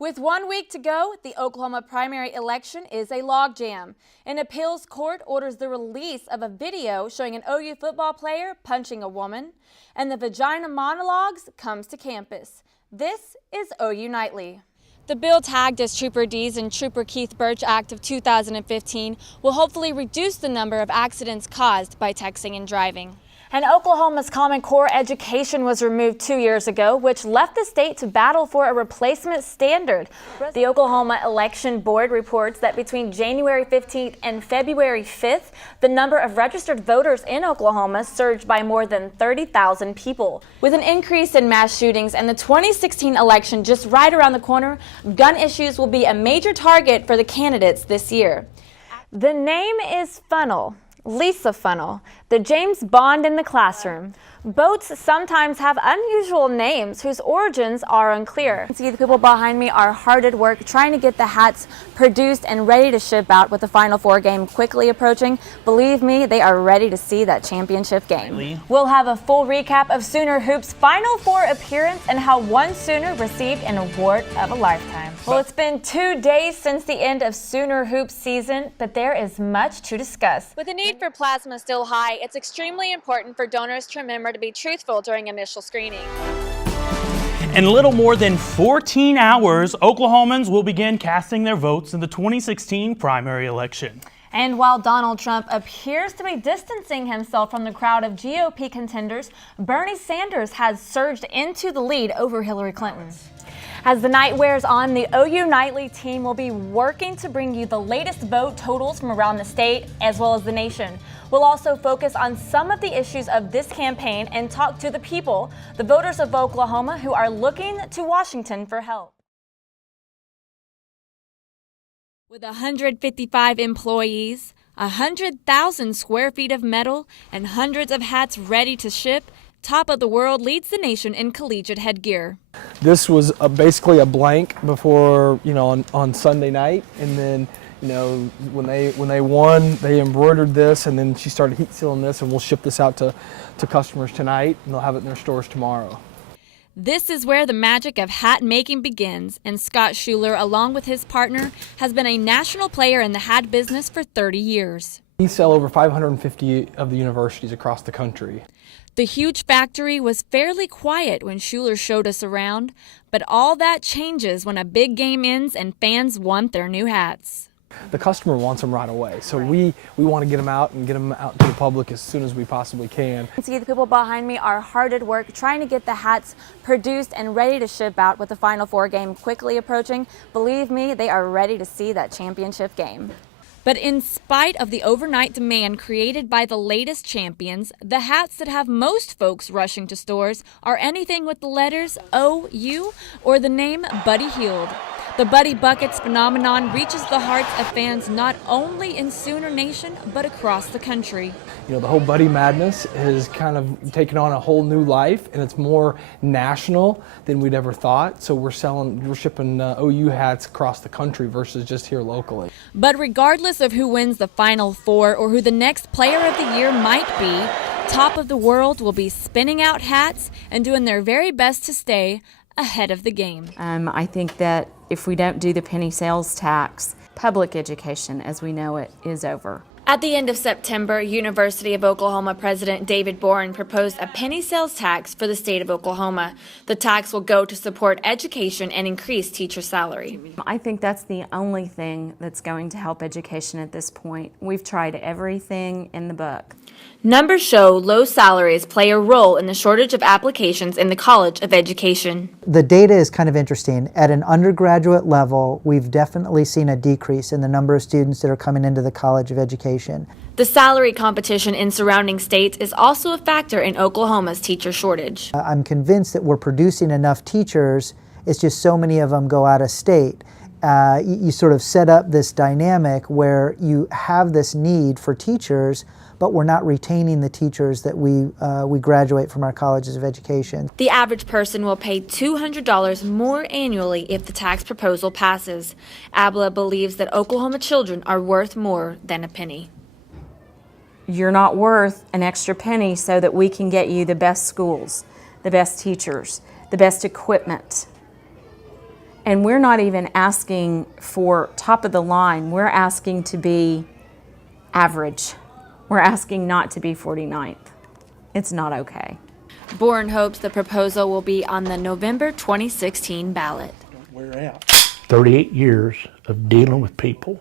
With 1 week to go, the Oklahoma primary election is a logjam. An appeals court orders the release of a video showing an OU football player punching a woman, and the Vagina Monologues comes to campus. This is OU Nightly. The bill tagged as Trooper D's and Trooper Keith Birch Act of 2015 will hopefully reduce the number of accidents caused by texting and driving. And Oklahoma's Common Core education was removed 2 years ago, which left the state to battle for a replacement standard. The Oklahoma Election Board reports that between January 15th and February 5th, the number of registered voters in Oklahoma surged by more than 30,000 people. With an increase in mass shootings and the 2016 election just right around the corner, gun issues will be a major target for the candidates this year. The name is Funnel. Lisa Funnel, the James Bond in the classroom. Boats sometimes have unusual names whose origins are unclear. See, the people behind me are hard at work trying to get the hats produced and ready to ship out with the Final Four game quickly approaching. Believe me, they are ready to see that championship game. We'll have a full recap of Sooner Hoops' Final Four appearance and how one Sooner received an award of a lifetime. Well, it's been 2 days since the end of Sooner Hoops season, but there is much to discuss. With the need for plasma still high, it's extremely important for donors to remember to be truthful during initial screening. In a little more than 14 hours, Oklahomans will begin casting their votes in the 2016 primary election. And while Donald Trump appears to be distancing himself from the crowd of GOP contenders, Bernie Sanders has surged into the lead over Hillary Clinton. As the night wears on, the OU Nightly team will be working to bring you the latest vote totals from around the state as well as the nation. We'll also focus on some of the issues of this campaign and talk to the people, the voters of Oklahoma, who are looking to Washington for help. With 155 employees, 100,000 square feet of metal, and hundreds of hats ready to ship, Top of the World leads the nation in collegiate headgear. This was basically a blank before, on Sunday night, and then, when they won, they embroidered this, and then she started heat sealing this, and we'll ship this out to customers tonight, and they'll have it in their stores tomorrow. This is where the magic of hat making begins, and Scott Schuler, along with his partner, has been a national player in the hat business for 30 years. We sell over 550 of the universities across the country. The huge factory was fairly quiet when Schuler showed us around, but all that changes when a big game ends and fans want their new hats. The customer wants them right away, so we want to get them out and get them out to the public as soon as we possibly can. See, the people behind me are hard at work trying to get the hats produced and ready to ship out with the Final Four game quickly approaching. Believe me, they are ready to see that championship game. But in spite of the overnight demand created by the latest champions, the hats that have most folks rushing to stores are anything with the letters OU or the name Buddy Hield. The Buddy Buckets phenomenon reaches the hearts of fans not only in Sooner Nation, but across the country. The whole Buddy madness has kind of taken on a whole new life, and it's more national than we'd ever thought. So we're shipping OU hats across the country versus just here locally. But regardless of who wins the Final Four or who the next player of the year might be, Top of the World will be spinning out hats and doing their very best to stay ahead of the game. I think that if we don't do the penny sales tax, public education as we know it is over. At the end of September, University of Oklahoma President David Boren proposed a penny sales tax for the state of Oklahoma. The tax will go to support education and increase teacher salary. I think that's the only thing that's going to help education at this point. We've tried everything in the book. Numbers show low salaries play a role in the shortage of applications in the College of Education. The data is kind of interesting. At an undergraduate level, we've definitely seen a decrease in the number of students that are coming into the College of Education. The salary competition in surrounding states is also a factor in Oklahoma's teacher shortage. I'm convinced that we're producing enough teachers, it's just so many of them go out of state. You sort of set up this dynamic where you have this need for teachers, but we're not retaining the teachers that we graduate from our colleges of education. The average person will pay $200 more annually if the tax proposal passes. ABLA believes that Oklahoma children are worth more than a penny. You're not worth an extra penny so that we can get you the best schools, the best teachers, the best equipment. And we're not even asking for top of the line. We're asking to be average. We're asking not to be 49th. It's not okay. Bourne hopes the proposal will be on the November 2016 ballot. 38 years of dealing with people.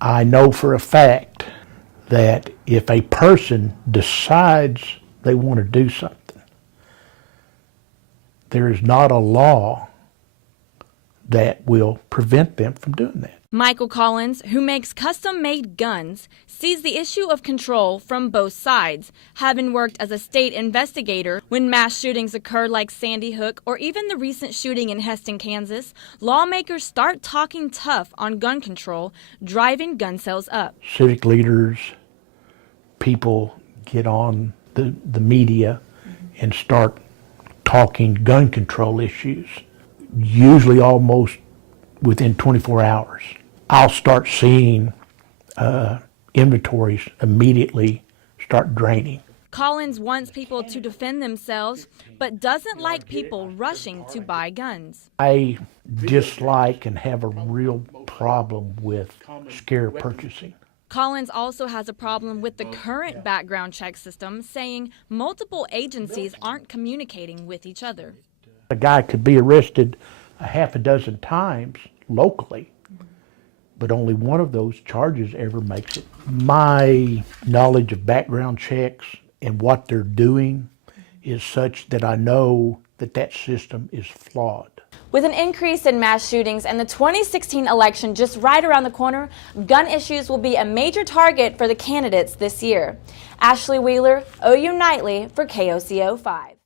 I know for a fact that if a person decides they want to do something, there is not a law that will prevent them from doing that. Michael Collins, who makes custom-made guns, sees the issue of control from both sides, having worked as a state investigator when mass shootings occur like Sandy Hook or even the recent shooting in Heston, Kansas. Lawmakers start talking tough on gun control, driving gun sales up. Civic leaders, people get on the media and start talking gun control issues, usually almost within 24 hours. I'll start seeing inventories immediately start draining. Collins wants people to defend themselves, but doesn't like people rushing to buy guns. I dislike and have a real problem with scare purchasing. Collins also has a problem with the current background check system, saying multiple agencies aren't communicating with each other. A guy could be arrested a half a dozen times locally, but only one of those charges ever makes it. My knowledge of background checks and what they're doing is such that I know that that system is flawed. With an increase in mass shootings and the 2016 election just right around the corner, gun issues will be a major target for the candidates this year. Ashley Wheeler, OU Nightly for KOCO 5.